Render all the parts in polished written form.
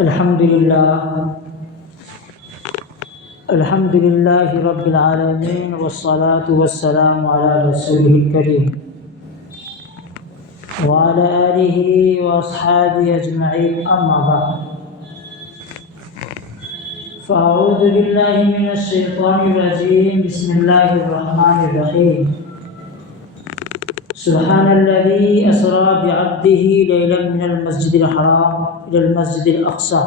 الحمد للہ رب العالمین والصلاة والسلام علی رسوله الکریم وعلی آلہ واصحابہ اجمعین، اما بعد فاعوذ باللہ من الشیطان الرجیم، بسم اللہ الرحمن الرحیم۔ سبحان الذي أسرى بعبده ليلا من المسجد الحرام إلى المسجد الأقصى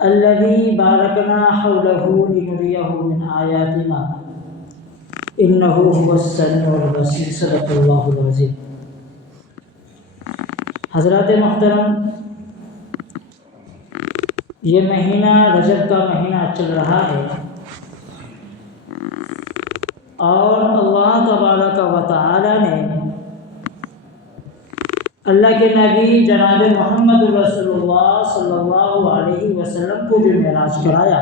الذي باركنا حوله لنريه من آياتنا إنه هو السميع البصير۔ صدق اللہ العظیم۔ حضرات محترم، یہ مہینہ رجب کا مہینہ چل رہا ہے اور اللہ تبارک و تعالی نے اللہ کے نبی جناب محمد رسول اللہ صلی اللہ علیہ وسلم کو جو معراج کرایا،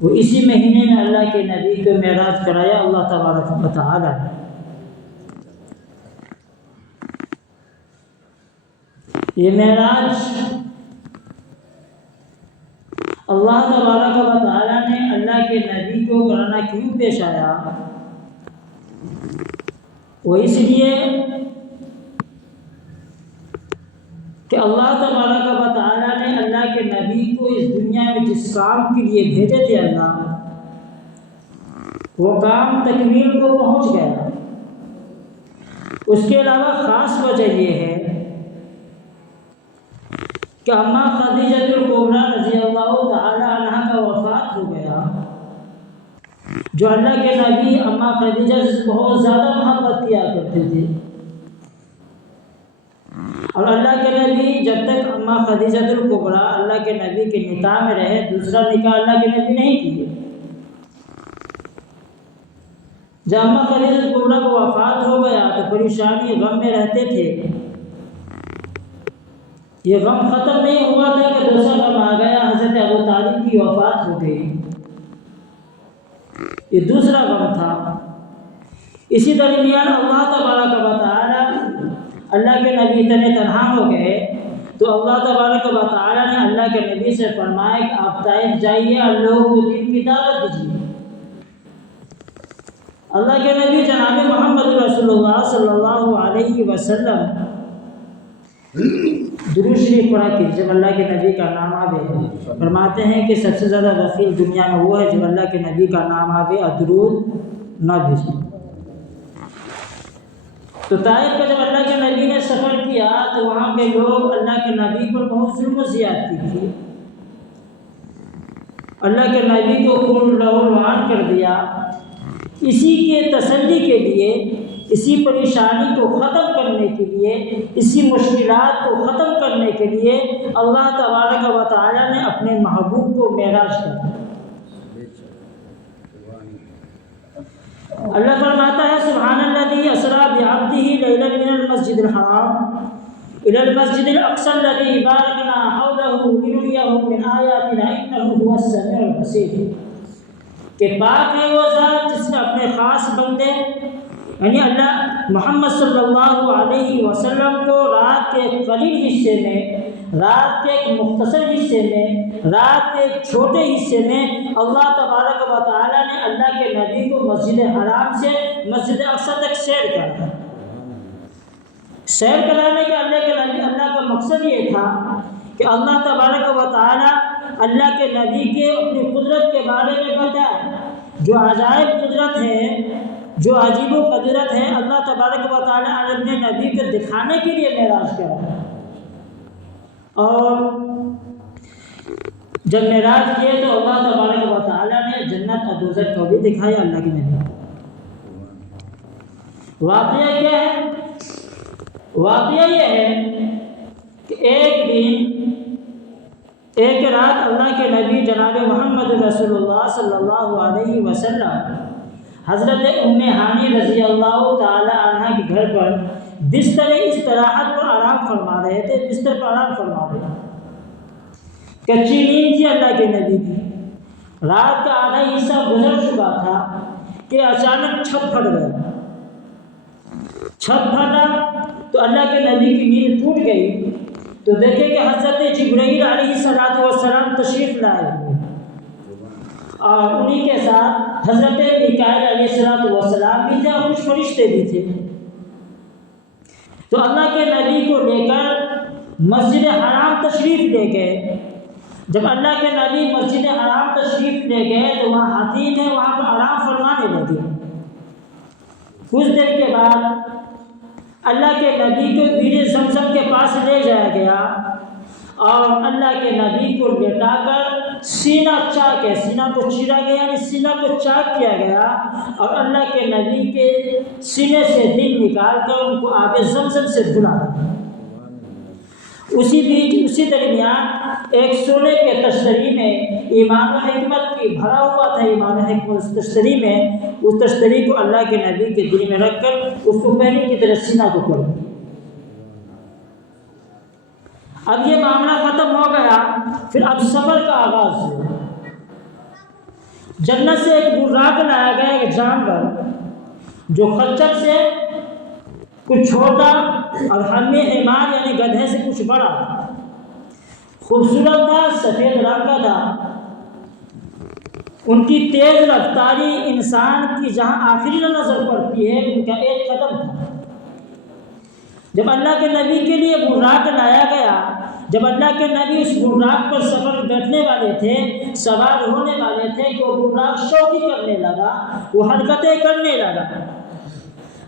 وہ اسی مہینے میں اللہ کے نبی کو معراج کرایا اللہ تبارک و تعالی نے۔ یہ معراج اللہ تبارک و تعالی نے اللہ کے نبی کو کرانا کیوں پیش آیا؟ وہ اس لیے کہ اللہ تبارک و تعالی نے اللہ کے نبی کو اس دنیا میں جس کام کے لیے بھیجے تھے اللہ، وہ کام تکمیل کو پہنچ گیا۔ اس کے علاوہ خاص وجہ یہ ہے کہ اماں خدیجہ الکبریٰ رضی اللہ تعالی عنہ کا وفات ہو گیا، جو اللہ کے نبی اماں خدیجہ سے بہت زیادہ محبت کیا کرتے تھے، اور اللہ کے نبی جب تک اماں خدیجہ الکبریٰ اللہ کے نبی کے نکاح میں رہے، دوسرا نکاح اللہ کے نبی نہیں کیے۔ جب اماں خدیجہ الکبریٰ کو وفات ہو گیا تو پریشانی غم میں رہتے تھے۔ یہ غم ختم نہیں ہوا تھا کہ دوسرا غم آ گیا، حضرت ابو طالب کی وفات ہو گئی، یہ دوسرا غم تھا۔ اسی درمیان اللہ تبارک و تعالی اللہ کے نبی اتنے تنہا ہو گئے تو اللہ تبارک و تعالی نے اللہ کے نبی سے فرمایا کہ آپ طائف جائیے اور لوگوں کو دین کی دعوت دیجیے۔ اللہ کے نبی جناب محمد رسول اللہ صلی اللہ علیہ وسلم درود شریف پڑھا کہ جب اللہ کے نبی کا نام آوے، فرماتے ہیں کہ سب سے زیادہ بخیل دنیا میں وہ ہے جب اللہ کے نبی کا نام آوے اور درود نہ بھیجے۔ تو طائف کا جب اللہ کے نبی نے سفر کیا تو وہاں کے لوگ اللہ کے نبی پر بہت ظلم و زیادتی کی، اللہ کے نبی کو خون لہولوان کر دیا۔ اسی کے تسلی کے لیے، اسی پریشانی کو ختم کرنے کے لیے، اسی مشکلات کو ختم کرنے کے لیے اللہ تبارک و تعالی نے اپنے محبوب کو معراج کیا۔ اللہ فرماتا ہے سبحان الذی اسریٰ بعبدہ لیلا من المسجد الحرام الی المسجد الاقصی الذی بارکنا حولہ لنریہ من آیاتنا انہ هو السمیع البصیر، کہ پاک ہے وہ ذات جس نے اپنے خاص بندے یعنی اللہ محمد صلی اللہ علیہ وسلم کو رات کے ایک قلیل حصے میں، رات کے ایک مختصر حصے میں، رات کے ایک چھوٹے حصے میں اللہ تبارک و تعالی نے اللہ کے نبی کو مسجد حرام سے مسجد اقصی تک سیر کرا۔ سیر کرانے کا اللہ کا مقصد یہ تھا کہ اللہ تبارک و تعالی اللہ کے نبی کے اپنی قدرت کے بارے میں بتائے، جو عجائب قدرت ہے، جو عجیب و قدرت ہے، اللہ تبارک و تعالی اپنے نبی کو دکھانے کے لیے معراج کرا۔ اور جب معراج کیے تو اللہ تبارک و تعالی نے جنت اور دوزخ کو بھی دکھایا اللہ کے نبی۔ واقعہ کیا ہے؟ واقعہ یہ ہے کہ ایک دن، ایک رات اللہ کے نبی جناب محمد رسول اللہ صلی اللہ علیہ وسلم حضرت ام ہانی رضی اللہ تعالی عنہ کے گھر پر بستر استراحت پر آرام فرما رہے تھے، بستر پر آرام فرما رہے تھے۔ کچی نیند تھی اللہ کے نبی کی، رات کا آدھا حصہ گزر چکا تھا کہ اچانک چھت پھٹ گیا۔ چھت پھٹا تو اللہ کے نبی کی نیند ٹوٹ گئی تو دیکھیں کہ حضرت جبرائیل علیہ السلام تشریف لائے اور انہی کے ساتھ حضرت میکائیل علیہ السلام بھی تھے اور کچھ فرشتے بھی تھے۔ تو اللہ کے نبی کو لے کر مسجد حرام تشریف لے گئے۔ جب اللہ کے نبی مسجد حرام تشریف لے گئے تو وہاں حتیم ہے، وہاں پر آرام فرمانے لگے۔ کچھ دیر کے بعد اللہ کے نبی کو بیر زمزم کے پاس لے جایا گیا اور اللہ کے نبی کو لٹا کر سینہ چاک ہے، سینہ کو چیرا گیا، یعنی سینہ کو چاک کیا گیا اور اللہ کے نبی کے سینے سے دل نکال کر ان کو آب زمزم سے دھلا۔ اسی درمیان ایک سونے کے تشتری میں ایمان و حکمت کی بھرا ہوا تھا، ایمان و حکمت اس تشتری میں، اس تشتری کو اللہ کے نبی کے دل میں رکھ کر اس کو پہلے کی طرح سینہ کو کھول۔ اب یہ معاملہ ختم ہو گیا، پھر اب سفر کا آغاز ہوا۔ جنت سے ایک براق لایا گیا، ایک جانور جو خچر سے کچھ چھوٹا اور حمل حمار یعنی گدھے سے کچھ بڑا تھا، خوبصورت تھا، سفید رنگ کا تھا۔ ان کی تیز رفتاری انسان کی جہاں آخری نظر پڑتی ہے ان کا ایک قدم تھا۔ جب اللہ کے نبی کے لیے براق لایا گیا، جب اللہ کے نبی اس براق پر سفر بیٹھنے والے تھے، سوار ہونے والے تھے کہ وہ براق شوخی کرنے لگا، وہ حرکتیں کرنے لگا۔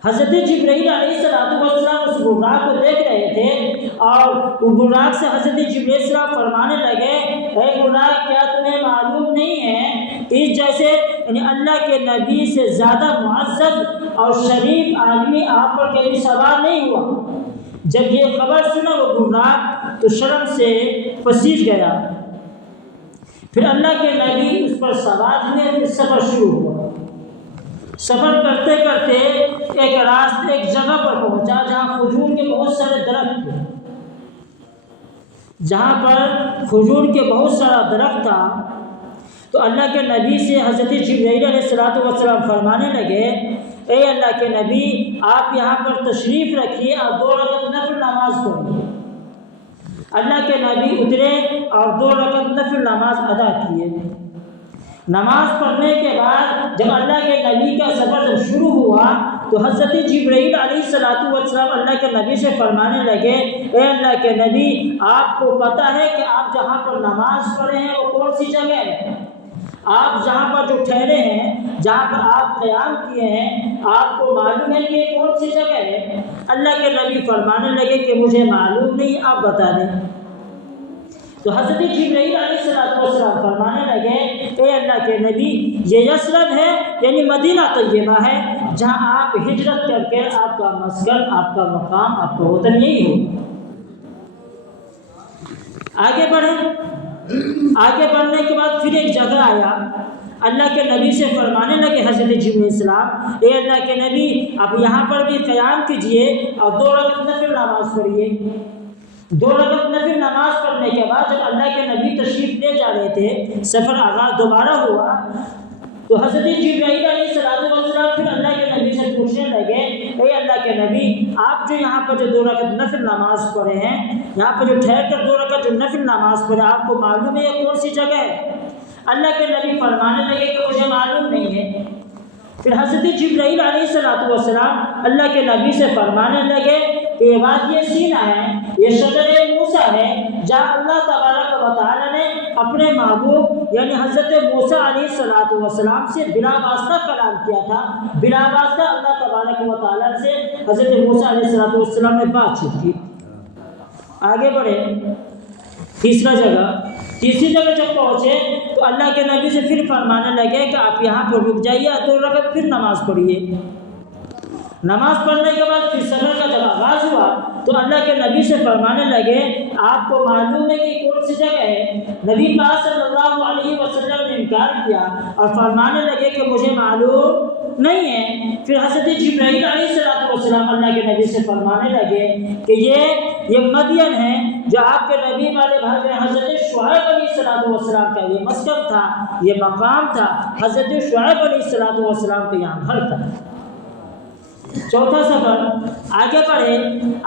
حضرت جبرائیل علیہ السلام اس براق کو دیکھ رہے تھے اور وہ براق سے حضرت جبرائیل السلام فرمانے لگے، اے براق کیا تمہیں معلوم نہیں ہے اس جیسے یعنی اللہ کے نبی سے زیادہ معزز اور شریف آدمی آپ پر کبھی سوار نہیں ہوا۔ جب یہ خبر سنا وہ براق تو شرم سے پسیج گیا۔ پھر اللہ کے نبی اس پر سوار ہوئے، پھر سفر شروع ہوا۔ سفر کرتے کرتے ایک جگہ پر پہنچا جہاں کھجور کے بہت سارے درخت تھے، جہاں پر کھجور کے بہت سارا درخت تھا۔ تو اللہ کے نبی سے حضرت جبرائیل علیہ السلام فرمانے لگے، اے اللہ کے نبی آپ یہاں پر تشریف رکھیے اور 2 رکعت نفل نماز پڑھیے۔ اللہ کے نبی اترے اور 2 رکعت نفل نماز ادا کیے۔ نماز پڑھنے کے بعد جب اللہ کے نبی کا سفر جب شروع ہوا تو حضرت جبرائیل علیہ السلام اللہ کے نبی سے فرمانے لگے، اے اللہ کے نبی آپ کو پتہ ہے کہ آپ جہاں پر نماز پڑھے ہیں وہ کون سی جگہ ہے؟ آپ جہاں پر جو ٹھہرے ہیں، جہاں پر آپ قیام کیے ہیں، آپ کو معلوم ہے کہ یہ کون سی جگہ ہے؟ اللہ کے نبی فرمانے لگے کہ مجھے معلوم نہیں، آپ بتا دیں۔ تو حضرت جبرائیل علیہ السلام فرمانے لگے، اے اللہ کے نبی یہ یثرب ہے یعنی مدینہ طیبہ ہے، جہاں آپ ہجرت کر کے آپ کا مسکن، آپ کا مقام، آپ کا وطن یہی ہو۔ آگے بڑھنے کے بعد پھر ایک جگہ آیا، اللہ کے نبی سے فرمانے لگے حضرت جبرائیل السلام، اے اللہ کے نبی آپ یہاں پر بھی قیام کیجئے اور 2 رکعت نفل نماز پڑھیے۔ 2 رکعت نفل نماز پڑھنے کے بعد جب اللہ کے نبی تشریف لے جا رہے تھے، سفر آغاز دوبارہ ہوا تو حضرت جبرائیل علیہ السلام پھر اللہ کے نبی سے پوچھنے لگے، اے اللہ کے نبی آپ جو یہاں پر جو 2 رکعت نفل نماز پڑھے ہیں، یہاں پر جو ٹھہر کر 2 رکعت جو نفل نماز پڑھے، آپ کو معلوم ہے یہ کون سی جگہ ہے؟ اللہ کے نبی فرمانے لگے کہ مجھے معلوم نہیں ہے۔ پھر حضرت جبرائیل علیہ السلام اللہ کے نبی سے فرمانے لگے کہ یہ وادی سینا ہے، یہ شجر موسیٰ ہے، جہاں اللہ تبارک و تعالیٰ نے اپنے محبوب یعنی حضرت موسیٰ علیہ السلام سے بلا واسطہ کلام کیا تھا، بلا واسطہ اللہ تبارک و تعالیٰ سے حضرت موسیٰ علیہ السلام نے بات چیت کی۔ آگے بڑھے، تیسری جگہ جب پہنچے تو اللہ کے نبی سے پھر فرمانے لگے کہ آپ یہاں پر رک جائیے، 2 رکعت پھر نماز پڑھیے۔ نماز پڑھنے کے بعد پھر سفر کا جب آغاز ہوا تو اللہ کے نبی سے فرمانے لگے، آپ کو معلوم ہے کہ کون سی جگہ ہے؟ نبی پاک صلی اللہ علیہ وسلم نے انکار کیا اور فرمانے لگے کہ مجھے معلوم نہیں ہے۔ پھر حضرت جبرائیل علیہ السلام اللہ کے نبی سے فرمانے لگے کہ یہ مدین ہے جو آپ کے نبی والے بھائی حضرت شعیب علیہ السلام کا یہ مسکن تھا، یہ مقام تھا، حضرت شعیب علیہ السلام کے یہاں گھر تھا۔ چوتھا سفر آگے بڑھے،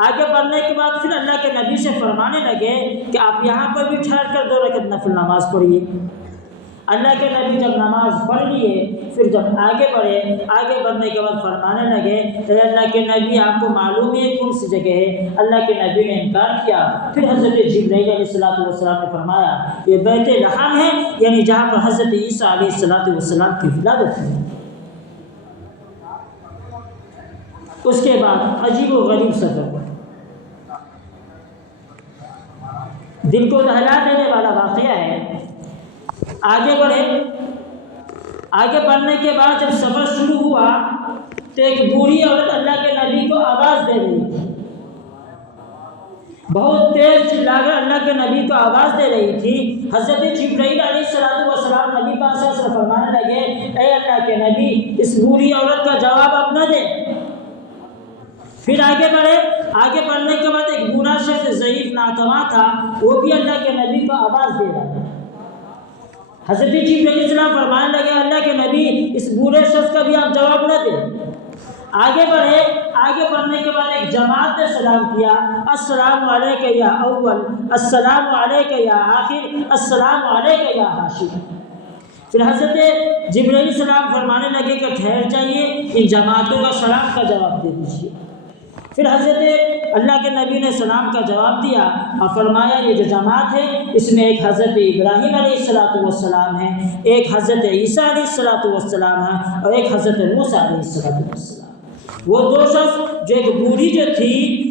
آگے بڑھنے کے بعد پھر اللہ کے نبی سے فرمانے لگے کہ آپ یہاں پر بھی ٹھہر کر 2 رکعت نفل نماز پڑھیے۔ اللہ کے نبی جب نماز پڑھ لیے، پھر جب آگے بڑھے، آگے بڑھنے کے بعد فرمانے لگے کہ اللہ کے نبی آپ کو معلوم ہے کون سی جگہ ہے؟ اللہ کے نبی نے انکار کیا۔ پھر حضرت جبرائیل علیہ السلام نے فرمایا یہ بیت لحم ہے، یعنی جہاں پر حضرت عیسیٰ علیہ السلام کی ولادت ہوئی۔ اس کے بعد عجیب و غریب سفر، دل کو دہلا دینے والا واقعہ ہے۔ آگے بڑھے، آگے بڑھنے کے بعد جب سفر شروع ہوا تو ایک بوڑھی عورت اللہ کے نبی کو آواز دے رہی تھی، بہت تیز چلا کر اللہ کے نبی کو آواز دے رہی تھی۔ حضرت جبرائیل علیہ السلام نبی پاک صلی اللہ علیہ وسلم فرمانے لگے اے اللہ کے نبی اس بوڑھی عورت کا جواب اب نہ دے۔ پھر آگے بڑھے، آگے بڑھنے کے بعد ایک بوڑھا شخص ضعیف ناتواں تھا، وہ بھی اللہ کے نبی کو آواز دے رہا تھا۔ حضرت جبرائیل علیہ السلام فرمانے لگے اللہ کے نبی اس بوڑھے شخص کا بھی آپ جواب نہ دیں۔ آگے بڑھے، آگے بڑھنے کے بعد ایک جماعت نے سلام کیا، السلام علیکہ یا اول، السلام علیکہ یا آخر، السلام علیکہ یا حاشر۔ پھر حضرت جبرائیل علیہ السلام فرمانے لگے کہ ٹھہر جائیے، ان جماعتوں کا سلام کا جواب دے دیجیے۔ پھر حضرت اللہ کے نبی نے سلام کا جواب دیا اور فرمایا یہ جو جماعت ہے اس میں ایک حضرت ابراہیم علیہ السلام ہے، ایک حضرت عیسیٰ علیہ السلام ہے اور ایک حضرت موسیٰ علیہ السلام۔ وہ 2 شخص جو ایک بوڑھی جو تھی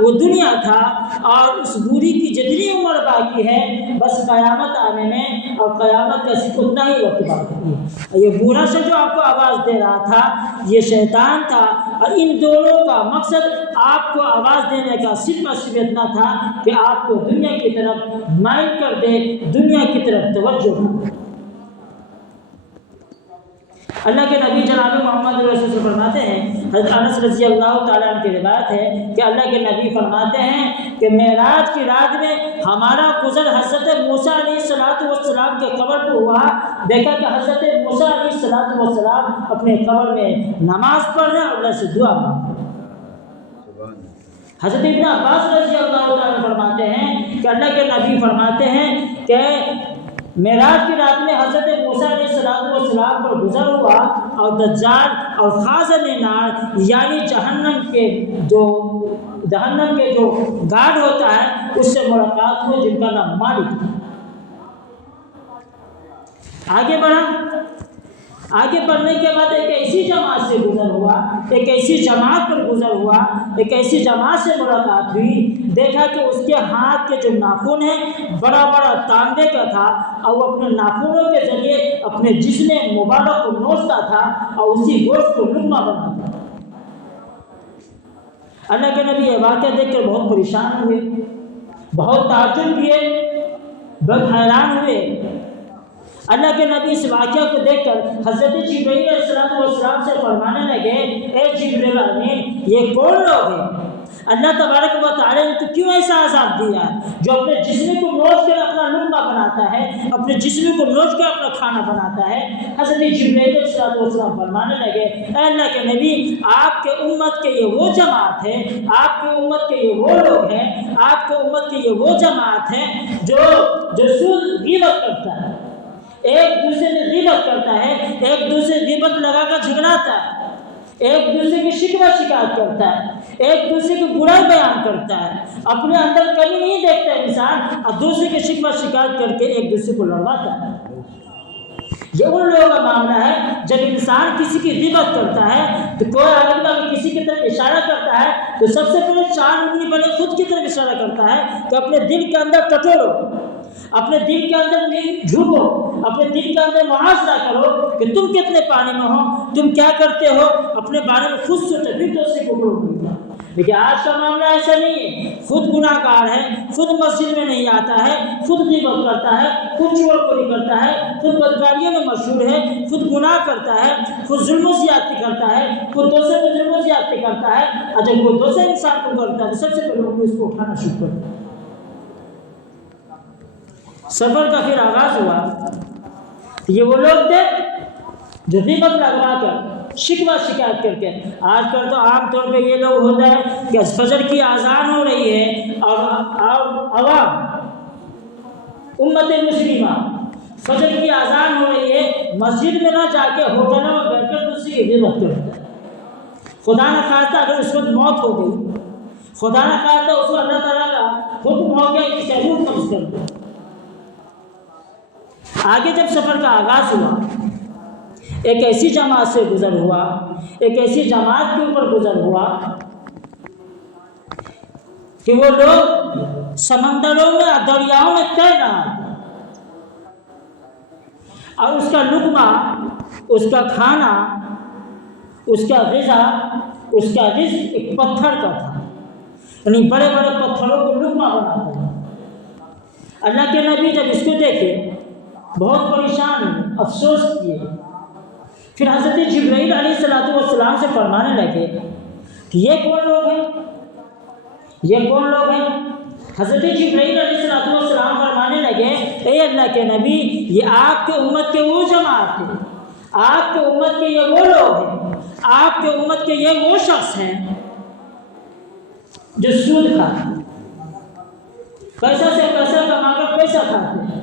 وہ دنیا تھا، اور اس بوڑھی کی جتنی عمر باقی ہے بس قیامت آنے میں، اور قیامت کا صرف اتنا ہی وقت باقی ہے۔ یہ بوڑھا شخص جو آپ کو آواز دے رہا تھا یہ شیطان تھا، اور ان دونوں کا مقصد آپ کو آواز دینے کا صرف اور صرف اتنا تھا کہ آپ کو دنیا کی طرف مائل کر دے، دنیا کی طرف توجہ کر۔ اللہ کے نبی جناب محمد رسول اللہ فرماتے ہیں، حضرت انس رضی اللہ تعالیٰ عنہ کی روایت ہے کہ اللہ کے نبی فرماتے ہیں کہ معراج کی رات میں ہمارا گزر حضرت موسیٰ علیہ السلام کے قبر پر ہوا، دیکھا کہ حضرت موسیٰ علیہ السلام اپنے قبر میں نماز پڑھ رہے ہیں اور اللہ سے دعا مانگ رہے ہیں۔ حضرت ابن عباس رضی اللہ تعالیٰ فرماتے ہیں کہ اللہ کے نبی فرماتے ہیں کہ معراج کی رات میں حضرت موسیٰ علیہ السلام پر گزر ہوا، اور دجال اور خازن نار یعنی جہنم کے جو گارڈ ہوتا ہے اس سے ملاقات ہو، جن کا نام مالک تھا۔ آگے بڑھا، آگے بڑھنے کے بعد ایک ایسی جماعت سے گزر ہوا، ایک ایسی جماعت پر گزر ہوا، ایک ایسی جماعت سے ملاقات ہوئی، دیکھا کہ اس کے ہاتھ کے جو ناخن ہیں بڑا بڑا تانبے کا تھا، اور وہ اپنے ناخنوں کے ذریعے اپنے جسم مبارک کو نوچتا تھا اور اسی گوشت کو لقمہ بناتا تھا۔ اللہ کے نبی یہ واقعہ دیکھ کر بہت پریشان ہوئے، بہت تعجب کیے، بہت حیران ہوئے۔ اللہ کے نبی اس واقعہ کو دیکھ کر حضرت جبرائیل علیہ السلام سے فرمانے لگے اے جبرائیل امین یہ کون لوگ ہیں؟ اللہ تبارک و تعالی نے تو کیوں ایسا عذاب دیا ہے جو اپنے جسم کو نوچ کر اپنا لقمہ بناتا ہے، اپنے جسم کو نوچ کر اپنا کھانا بناتا ہے؟ حضرت جبرائیل علیہ السلام فرمانے لگے اے اللہ کے نبی آپ کے امت کے یہ وہ جماعت ہے، آپ کے امت کے یہ وہ لوگ ہیں، آپ کے امت کے یہ وہ جماعت ہے جو سود غیبت کرتا ہے، ایک دوسرے سے غیبت کرتا ہے، ایک دوسرے غیبت لگا کر جھگڑاتا ہے، ایک دوسرے کی شکوہ شکایت کرتا ہے، ایک دوسرے کی برائی بیان کرتا ہے، اپنے اندر کمی نہیں دیکھتا انسان اور دوسرے کی شکوہ شکایت کر کے ایک دوسرے کو لڑواتا ہے۔ یہ ان لوگوں کا معاملہ ہے جب انسان کسی کی غیبت کرتا ہے تو کوئی آدمی اگر کسی کی طرف اشارہ کرتا ہے تو سب سے پہلے 4 انگلی پہلے خود کی طرف اشارہ کرتا ہے کہ اپنے دل کے اندر ٹٹولو، اپنے دل کے اندر جھوکو، اپنے دل کے اندر محاسبہ کرو کہ تم کتنے پانی میں ہو، تم کیا کرتے ہو، اپنے بارے میں خود سوچو پھر دوسرے کو بولو۔ لیکن آج کا معاملہ ایسا نہیں ہے، خود گناہ گار ہے، خود مسجد میں نہیں آتا ہے، خود غیبت کرتا ہے، خود چور چوری کرتا ہے، خود بدکاریوں میں مشہور ہے، خود گناہ کرتا ہے، خود ظلم و زیادتی کرتا ہے، خود دوسرے کو ظلم و زیادتی کرتا ہے، اور جب کوئی دوسرے انسان کو کرتا ہے تو سب سے پہلے لوگ اس کو اٹھانا شروع کرتے ہیں۔ سفر کا پھر آغاز ہوا، یہ وہ لوگ تھے جو غیبت لگوا کر شکوہ شکایت کر کے. آج کل تو عام طور پہ یہ لوگ ہوتا ہے کہ فجر کی اذان ہو رہی ہے اور عوام امت مسلمہ فجر کی اذان ہو رہی ہے، مسجد میں نہ جا کے ہوٹلوں میں بیٹھ کر دوسری کی غیبت کرتا ہے. خدا نہ خواستہ اگر اس وقت موت ہو گئی، خدا نہ خواستہ اس کو اللہ تعالیٰ کا حکم ہو گیا کہ روح قبض کر دو. آگے جب سفر کا آغاز ہوا، ایک ایسی جماعت سے گزر ہوا، ایک ایسی جماعت کے اوپر گزر ہوا کہ وہ لوگ سمندروں میں اور دریاؤں میں تیر رہا تھا، اور اس کا لقمہ، اس کا کھانا، اس کا غذا، اس کا رزق ایک پتھر کا تھا، یعنی بڑے بڑے پتھروں کو لقمہ بناتا تھا. اللہ کے نبی جب اس کو دیکھے بہت پریشان ہوئے، افسوس کیے. پھر حضرت جبرائیل علیہ السلام سے فرمانے لگے کہ یہ کون لوگ ہیں، یہ کون لوگ ہیں؟ حضرت جبرائیل علیہ السلام فرمانے لگے اے اللہ کے نبی، یہ آپ کے امت کے وہ جماعت ہیں، آپ کے امت کے یہ وہ لوگ ہیں، آپ کے امت کے یہ وہ شخص ہیں جو سود کھاتے ہیں، پیسہ سے پیسہ کما کر پیسہ کھاتے ہیں،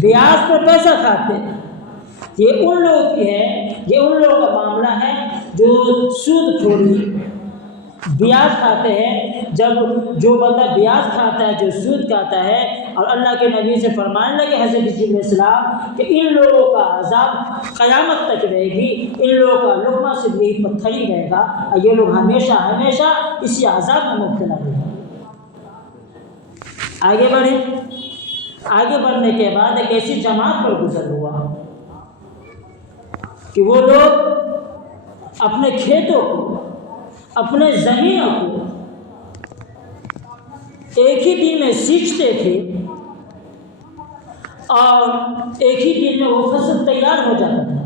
بیاج پر پیسہ کھاتے ہیں. یہ ان لوگوں کی ہے، یہ ان لوگوں کا معاملہ ہے جو سود خوری، بیاج کھاتے ہیں. جب جو بندہ بیاج کھاتا ہے، جو سود کھاتا ہے، اور اللہ کے نبی سے فرمانے لگے حضرت جبرائیل علیہ السلام کہ ان لوگوں کا عذاب قیامت تک رہے گی، ان لوگوں کا لقمہ صرف یہی پتھر ہی رہے گا، اور یہ لوگ ہمیشہ ہمیشہ اسی عذاب میں مبتلا رہیں گے. آگے بڑھے. آگے بڑھنے کے بعد ایک ایسی جماعت پر گزر ہوا کہ وہ لوگ اپنے کھیتوں کو، اپنے زمینوں کو ایک ہی دن میں سینچتے تھے، اور ایک ہی دن میں وہ فصل تیار ہو جاتا تھا،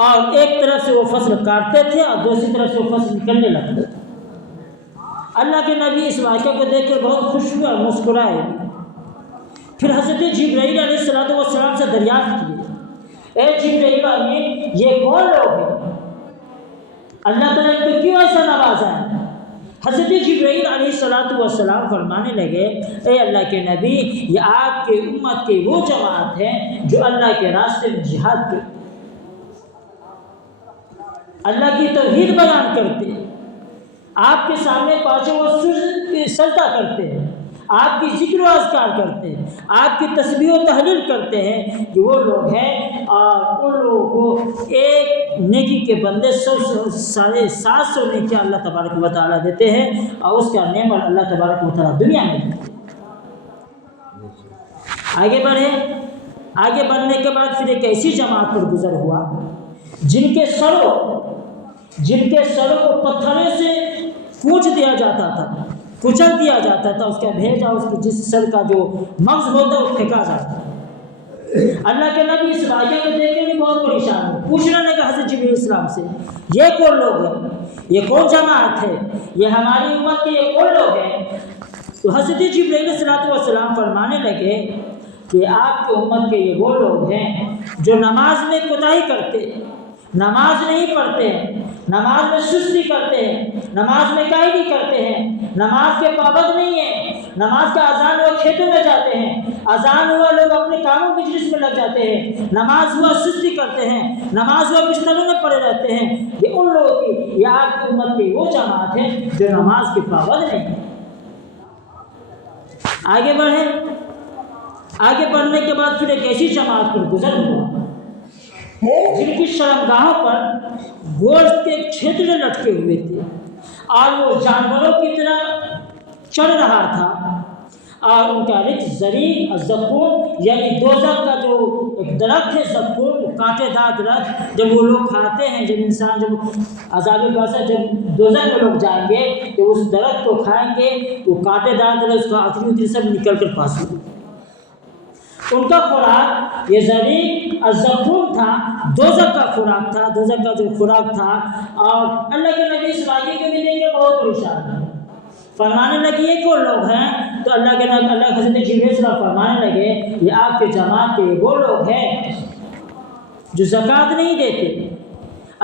اور ایک طرف سے وہ فصل کاٹتے تھے اور دوسری طرف سے وہ فصل نکلنے لگتے تھے. اللہ کے نبی اس واقعے کو دیکھ کے بہت خوش ہوئے اور مسکرائے. پھر حضرت جبرائیل علیہ السلام سے دریافت کیے اے جبرائیل امین، یہ کون لوگ ہیں؟ اللہ تعالیٰ نے کیوں ایسا نوازا ہے؟ حضرت جبرائیل علیہ السلام فرمانے لگے اے اللہ کے نبی، یہ آپ کے امت کی وہ جماعت ہے جو اللہ کے راستے میں جہاد کرتے، اللہ کی توحید بیان کرتے، آپ کے سامنے پانچوں وقت سجدہ کرتے ہیں، آپ کی ذکر و اذکار کرتے ہیں، آپ کی تسبیح و تحلیل کرتے ہیں. کہ وہ لوگ ہیں، اور ان لوگوں کو ایک نیکی کے بدلے 700 نیکیاں اللہ تبارک و تعالیٰ دیتے ہیں، اور اس کا نعمت اللہ تبارک و تعالیٰ دنیا میں دیتے ہیں. آگے بڑھے. آگے بڑھنے کے بعد پھر ایک ایسی جماعت پر گزر ہوا جن کے سروں کو پتھروں سے کوچ دیا جاتا تھا، کچل دیا جاتا تھا، اس کا بھیجا، اس کی جس سر کا جو مغز ہوتا ہے وہ پھینکا جاتا. اللہ کے نبی اس واقعے کو دیکھ کے بھی بہت پریشان ہوئے. پوچھنے لگے حضرت جبرائیل علیہ السلام سے یہ کون لوگ ہیں، یہ کون جماعت ہے، یہ ہماری امت کے یہ کون لوگ ہیں؟ تو حضرت جبرائیل علیہ السلام فرمانے لگے کہ آپ کے امت کے یہ وہ لوگ ہیں جو نماز میں کوتاہی کرتے، نماز نہیں پڑھتے ہیں، نماز میں سستی کرتے ہیں، نماز میں کاہلی کرتے ہیں، نماز کے پابند نہیں ہیں. نماز کا اذان ہوا کھیتوں میں جاتے ہیں، اذان ہوا لوگ اپنے کاموں مجلس میں لگ جاتے ہیں، نماز ہوا سستی کرتے ہیں، نماز ہوا بستروں میں پڑے رہتے ہیں. یہ ان لوگوں کی، یہ آپ کی امت کی وہ جماعت ہے جو نماز کے پابند نہیں ہے. آگے بڑھیں. آگے بڑھنے کے بعد پھر ایک ایسی جماعت پر گزر ہوا جن کی شرمگاہوں پر گوشت کے چھیدے لٹکے ہوئے تھے، اور وہ جانوروں کی طرح چڑھ رہا تھا، اور ان کا رزق زریع اور زقوم، یعنی دوزخ کا جو ایک درخت ہے زقوم، کانٹے دار درخت، جب وہ لوگ کھاتے ہیں، جب انسان جب عذاب باسا جب دوزخ میں لوگ جائیں گے تو اس درخت کو کھائیں گے، وہ کانٹے دار درخت، اس کا اتری سب نکل کر پاس ہوگی. ان کا خوراک یہ زریع اور زقوم تھا، دوزخ کا خوراک تھا، دوزخ کا جو خوراک تھا. اور اللہ کے نبی اس واقعے کو بھی دیکھ کے بہت پریشان ہیں، فرمانے لگے یہ کون لوگ ہیں؟ تو اللہ کے نبی اللہ حضرت جبرائیل علیہ السلام فرمانے لگے یہ آپ کے جماعت کے وہ لوگ ہیں جو زکوٰۃ نہیں دیتے،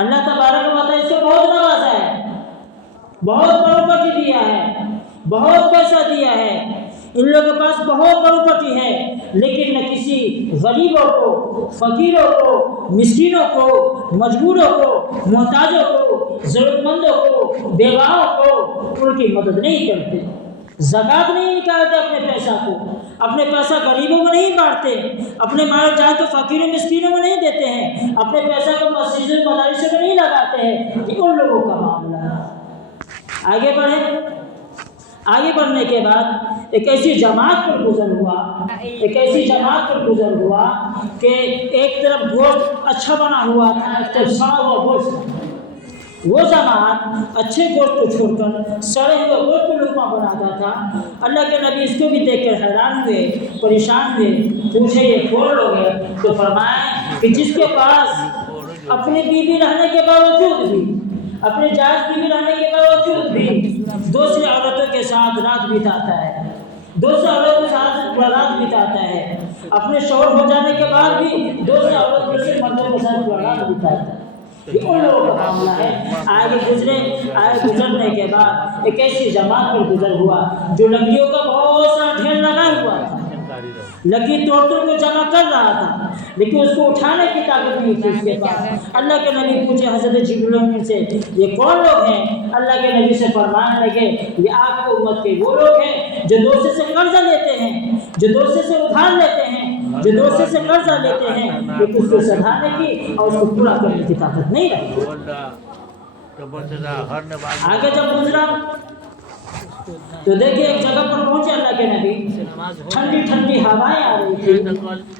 اللہ تبارک و تعالیٰ اس کو بہت نوازا ہے، بہت پراپرٹی دیا ہے، بہت پیسہ دیا ہے، ان لوگوں کے پاس بہت پراپرٹی ہے، لیکن نہ کسی غریبوں کو، فقیروں کو، مسکینوں کو، مجبوروں کو، محتاجوں کو، ضرورت مندوں کو، بیواؤں کو ان کی مدد نہیں کرتے، زکوٰۃ نہیں نکالتے اپنے پیسہ کو، اپنے پیسہ غریبوں میں نہیں بانٹتے، اپنے مال جان کو فقیروں مسکینوں میں نہیں دیتے ہیں، اپنے پیسہ کو مسجد مدارس میں نہیں لگاتے ہیں، یہ ان لوگوں کا معاملہ ہے۔ آگے بڑھیں، آگے بڑھنے کے بعد ایک ایسی جماعت پر گزر ہوا کہ ایک طرف گوشت اچھا بنا ہوا تھا، ایک طرف سڑا ہوا گوشت، وہ جماعت اچھے گوشت کو چھوڑ کر سڑے ہوئے گوشت کو لقمہ بناتا تھا۔ اللہ کے نبی اس کو بھی دیکھ کر حیران ہوئے، پریشان ہوئے، پوچھے یہ کون لوگ ہیں؟ تو فرمایا کہ جس کے پاس اپنی بیوی رہنے کے باوجود بھی، اپنے جائز بیوی رہنے کے باوجود بھی دوسری عورتوں کے ساتھ رات بتاتا ہے، دوسری عورتوں کے ساتھ رات بتاتا ہے، اپنے شوہر ہو جانے کے بعد بھی دوسری عورت دوسرے مردوں کے ساتھ رات بتاتا ہے، یہ ان لوگوں کا معاملہ ہے۔ آگے گزرنے کے بعد ایک ایسی جماعت پر گزر ہوا جو لکڑیوں کا بہت سارا ڈھیر لگا ہوا تھا، لکڑی توڑ کو جمع کر رہا تھا، لیکن اس کو اٹھانے کی طاقت نہیں تھی اس کے پاس۔ اللہ کے نبی پوچھے حضرت جبرائیل سے یہ کون لوگ ہیں؟ اللہ کے نبی سے فرمانے لگے یہ آپ کی امت کے وہ لوگ ہیں جو دوسرے سے قرضہ لیتے ہیں، جو دوسرے سے ادھار لیتے ہیں، جو دوسرے سے قرضہ لیتے ہیں، لیکن اس کو سدھارنے کی اور اس کو پورا کرنے کی طاقت نہیں رکھتے۔ آگے جب گزرا تو دیکھیے ایک جگہ پر پہنچے اللہ کے نبی، ٹھنڈی ٹھنڈی ہوائیں آ رہی تھی،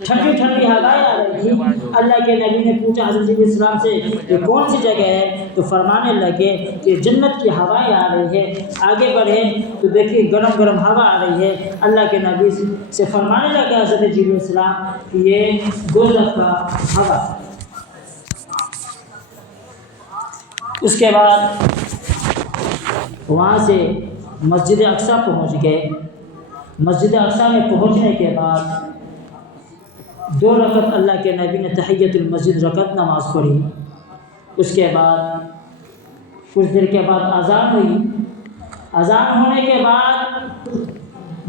ٹھنڈی ٹھنڈی ہوائیں آ رہی تھی۔ اللہ کے نبی نے پوچھا حضرت علیہ السلام سے یہ کون سی جگہ ہے؟ تو فرمانے لگے کہ جنت کی ہوائیں آ رہی ہے۔ آگے بڑھے تو دیکھیے گرم گرم ہوا آ رہی ہے۔ اللہ کے نبی سے فرمانے لگے حضرت علیہ السلام کہ یہ دوزخ کا ہوا۔ اس کے بعد وہاں سے مسجد اقصیٰ پہنچ گئے۔ مسجد اقصیٰ میں پہنچنے کے بعد 2 رکعت اللہ کے نبی نے تحیۃ المسجد رکعت نماز پڑھی۔ اس کے بعد کچھ دیر کے بعد اذان ہوئی۔ اذان ہونے کے بعد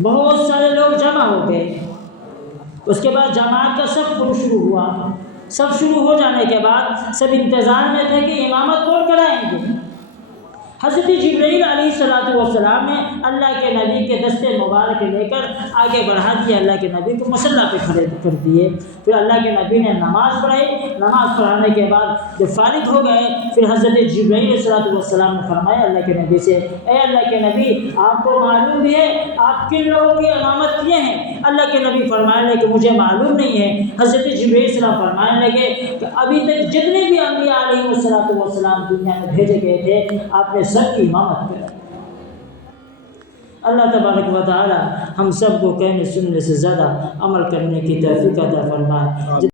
بہت سارے لوگ جمع ہو گئے۔ اس کے بعد جماعت کا سب شروع ہوا۔ سب شروع ہو جانے کے بعد سب انتظار میں تھے کہ امامت کون کرائیں گے۔ حضرت جبرائیل علیہ السلام نے اللہ کے نبی کے دستے مبارک لے کر آگے بڑھا دیا، اللہ کے نبی کو مصلی پہ کھڑے کر دیے۔ پھر اللہ کے نبی نے نماز پڑھائی۔ نماز پڑھانے کے بعد جب فارغ ہو گئے پھر حضرت جبرائیل علیہ السلام نے فرمایا اللہ کے نبی سے، اے اللہ کے نبی آپ کو معلوم بھی ہے آپ کن لوگوں کی امامت کیے ہیں؟ اللہ کے نبی فرمانے لگے کہ مجھے معلوم نہیں ہے۔ حضرت جبرائیل علیہ السلام فرمانے لگے کہ ابھی تک جتنے بھی انبیاء علیہ السلام دنیا میں بھیجے گئے تھے آپ نے سب کی امامت کر۔ اللہ تبارک و تعالی ہم سب کو کہنے سننے سے زیادہ عمل کرنے کی توفیق عطا فرمائے۔